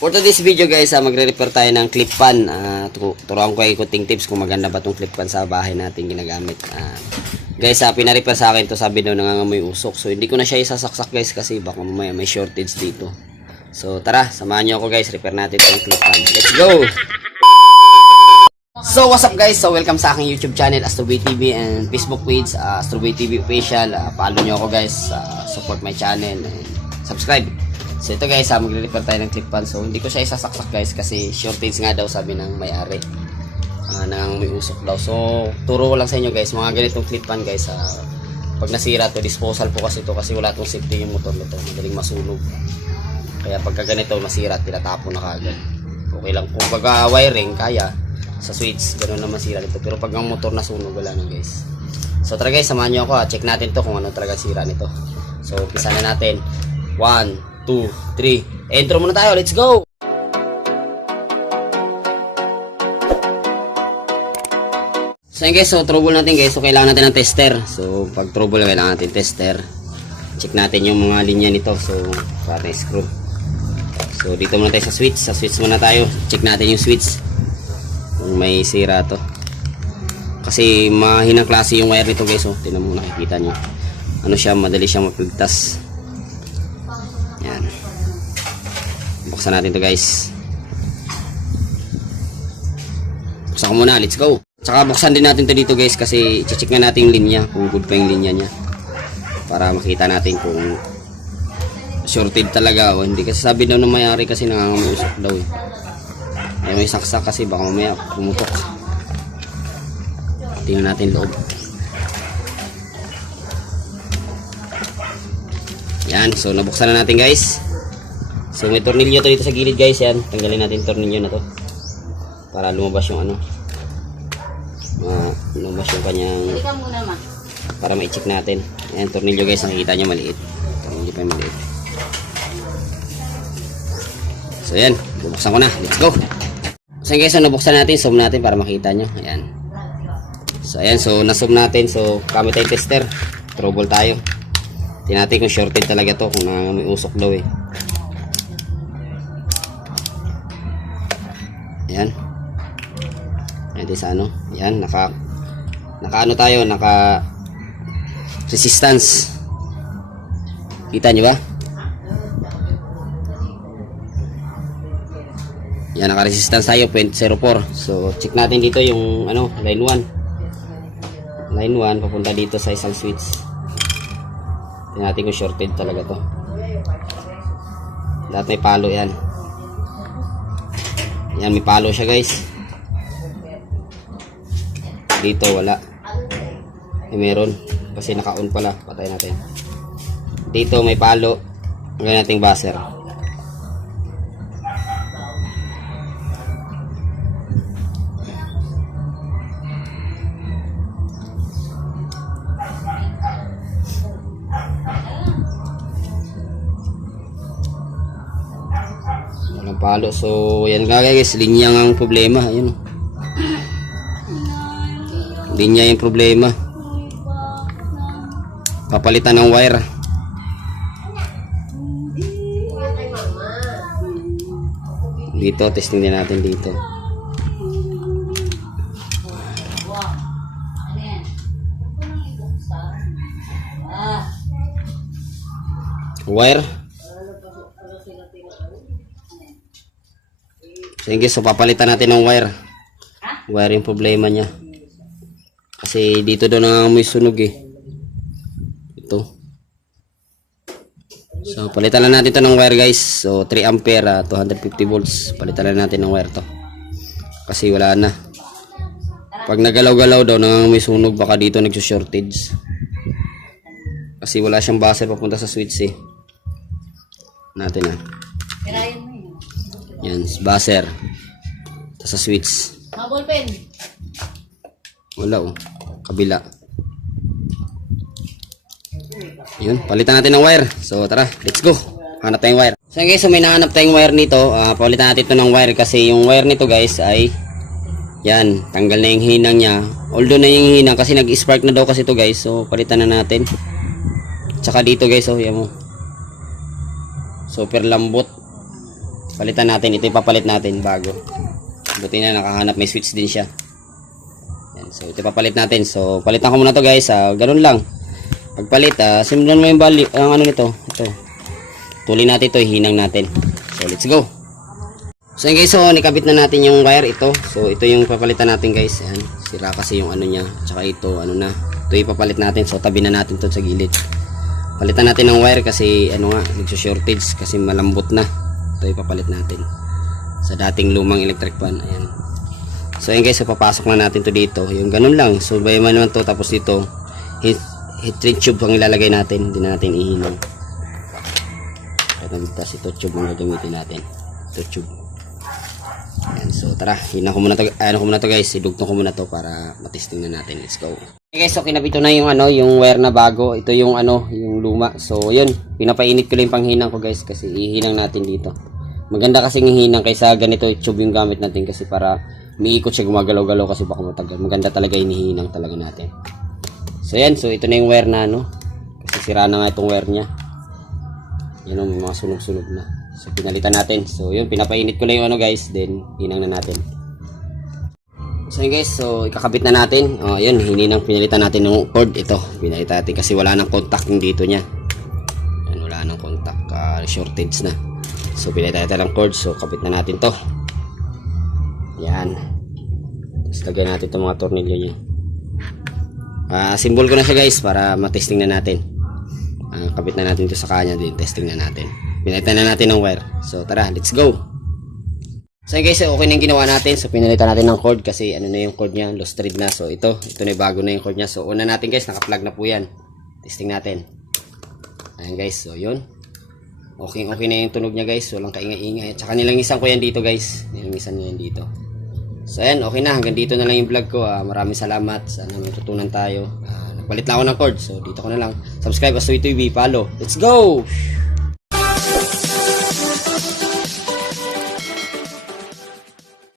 For today's video guys, magre-repair tayo ng clip pan. Turuan ko ikuting tips kung maganda ba itong clip pan sa bahay natin ginagamit. Guys, pina-repair sa akin to, sabi daw nangangamoy usok. So hindi ko na siya isasaksak guys kasi baka mamaya may shortage dito. So tara, samahan nyo ako guys, repair natin itong clip pan. Let's go! So what's up guys? So welcome sa aking YouTube channel Astrobay TV and Facebook page Astrobay TV Official. Follow nyo ako guys, support my channel and subscribe. So ito guys, magre-repair tayo ng clip pan. So hindi ko siya isasaksak guys kasi shortage nga daw sabi ng may-ari. Nang may usok daw. So turo ko lang sa inyo guys, mga ganitong clip pan guys. Pag nasira to, disposal po kasi to kasi wala tong safety yung motor nito. Madaling masunog. Kaya pagka ganito masira, tinatapon na kagad. Okay lang kung pag wiring kaya sa switch, ganoon na masira nito. Pero pag ang motor nasunog, wala na guys. So tara guys, samahan nyo ako. Check natin to kung ano talaga sira nito. So umpisa na natin. 1, 2, 3. Intro muna tayo. Let's go! So yun guys, so trouble natin guys. So kailangan natin ng tester. So pag trouble, kailangan natin tester. Check natin yung mga linya nito. So para screw. So dito muna tayo sa switch. Sa switch muna tayo. Check natin yung switch. Kung may sira to. Kasi mahinang klase yung wire nito guys. So tingnan mo, nakikita nyo. Ano siya, madali siyang mapigtas. Yan. Buksan natin to guys. Buksan ko muna, let's go. Tsaka buksan din natin to dito guys kasi check na natin yung linya, kung good pa yung linya nya. Para makita natin kung shorted talaga o hindi. Kasi sabi daw ng may-ari kasi nangangamusok daw eh. Ay may saksak kasi baka mamaya pumutok. Tingnan natin loob. Yan, so nabuksan na natin guys. So may tornilyo to dito sa gilid guys. Yan, tanggalin natin tornilyo na to para lumabas yung ano, lumabas yung kanyang, para ma-check natin. Yan, tornilyo guys, nakikita nyo maliit. Tornilyo pa maliit. So yan, bubuksan ko na, let's go. So guys, so nabuksan natin, zoom natin para makita nyo. Ayan. So ayan, so na-zoom natin. So gamit tayong tester, trouble tayo. Tingnan natin kung shorted talaga to, kung may usok daw eh. Ayan. Ayan sa ano. Ayan, naka ano tayo, naka resistance. Kita nyo ba? Ayan, naka resistance tayo, 0.04. So check natin dito yung ano, line 1. Line 1 papunta dito sa isang switch. Tingnan natin kung shorted talaga to. Lahat may palo yan. Yan, may palo siya guys. Dito wala. Meron. Kasi naka-on pala. Patay natin. Dito may palo. Ngayon nating buzzer. Palo. So yan nga guys, linya nga ang problema. Ayun, linya yung problema. Papalitan ng wire. Dito, testing din natin dito. Wire. Sige, so papalitan natin ng wire. Wire yung problema niya. Kasi dito daw nangangamoy sunog eh. Ito. So palitan lang natin ito ng wire guys. So 3 ampere, 250 volts. Palitan lang natin ng wire to. Kasi wala na. Pag nagalaw-galaw daw nangangamoy sunog, baka dito nagso-shortage. Kasi wala siyang buzzer papunta sa switch eh. Natin ah. Yan, buzzer. Sa switch. Ballpen. Wala oh. Kabila. Yun, palitan natin ng wire. So tara, let's go. Hanap tayong wire. So guys, so may nahanap tayong wire nito. Palitan natin ito ng wire kasi yung wire nito guys ay yan, tanggal na yung hinang niya. Although na yung hinang kasi nag-spark na daw kasi ito guys. So palitan na natin. Tsaka dito guys, oh, yan mo. Super lambot. palitan natin. Ito ipapalit natin bago. Buti na nakahanap, may switch din siya. Yan, so ito ipapalit natin. So palitan ko muna to guys. Ganun lang. Pagpalit, simulan mo yung value, ang ano nito. Ito. Tuloy natin ito, hinang natin. So let's go. So yun guys, so nikabit na natin yung wire ito. So ito yung papalitan natin guys. Ayan, sira kasi yung ano niya. Tsaka ito, ano na. Ito ipapalit natin. So tabi na natin to sa gilid. Palitan natin ng wire kasi ano nga, nagso-shortage kasi malambot na. Ito ipapalit natin. Sa dating lumang electric fan. Ayan. So yun guys, so papasok na natin to dito. Yung ganun lang. So bayaman naman to. Tapos dito, heat treat tube ang ilalagay natin. Hindi na natin ihilong. Tapos ito tube ang gagamitin natin. Ito tube. Ayan, so tara, hina ko muna to guys, idugtong ko muna to para matesting na natin. Let's go. Okay guys, so kinabit ko na yung ano, yung wire na bago. Ito yung ano, yung luma. So yun, pinapainit ko lang yung panghinang ko guys kasi ihinang natin dito. Maganda kasi ng hinang kaysa ganito tube yung gamit natin kasi para umiikot siya, gumagalaw-galaw kasi baka matagal. Maganda talaga hinihinang talaga natin. So yan, so ito na yung wire na ano. Kasi sira na nga itong wire niya. Yan o, may mga sunog-sunog na. So pinalitan natin. So yun, pinapainit ko lang yung ano guys, then hinang na natin. So yun guys, so ikakabit na natin. Yun, hininang pinalitan natin ng cord. Ito, pinalitan natin kasi wala nang contact yung dito niya. Yan, wala nang contact, shortage na. So pinalitan natin ng cord, so kabit na natin to. Yan. Tapos lagyan natin itong mga tornilyo niya. Symbol ko na siya guys para matesting na natin. Kabit na natin ito sa kanya din, testing na natin. Pinalitan na natin ng wire. So tara, let's go. So guys, okay na yung ginawa natin. So pinalitan natin ng cord kasi ano na yung cord niya, lost thread na. So ito na bago na yung cord niya. So una natin guys, naka-plug na po yan. Testing natin. Ayan guys, so yun. Okay na yung tunog niya guys. Walang kaingay-ingay. Tsaka nilangisan ko yan dito guys. Nilangisan niya yan dito. So ayan, okay na. Hanggang dito na lang yung vlog ko. Maraming salamat. Sana matutunan tayo. Nagpalit lang ako ng cord. So dito ko na lang. Subscribe, Astoy TV. Follow. Let's go!